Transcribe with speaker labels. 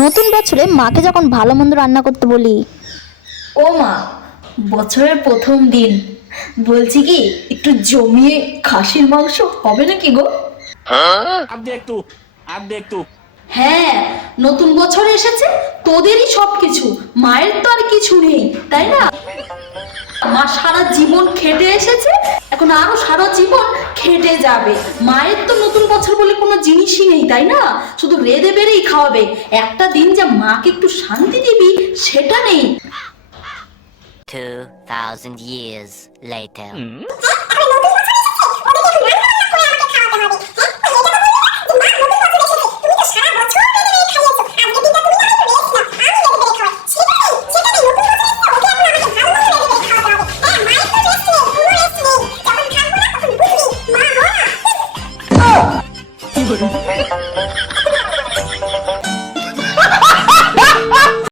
Speaker 1: নতুন বছরে মাকে যখন ভালো মন্দ রান্না করতে বলি।
Speaker 2: ও মা বছরের প্রথম দিন। বলছি কি একটু জমিয়ে খাসির মাংস হবে নাকি গো?
Speaker 3: আপনি একটু আপনি একটু।
Speaker 2: হ্যাঁ নতুন বছর এসেছে তোদেরই সবকিছু। মায়ের তো আর কিছু নেই তাই না? মা সারা জীবন খেটে এসেছে এখন আরও সারা জীবন খেটে যাবে মায়ের তো নতুন বছর বলে কোনো জিনিসই নেই তাই না শুধু রেদে বেড়েই খাওয়াবে একটা দিন যা মাকে একটু শান্তি দিবি সেটা নেই
Speaker 4: 2,000 years later.
Speaker 5: Mm. Bye.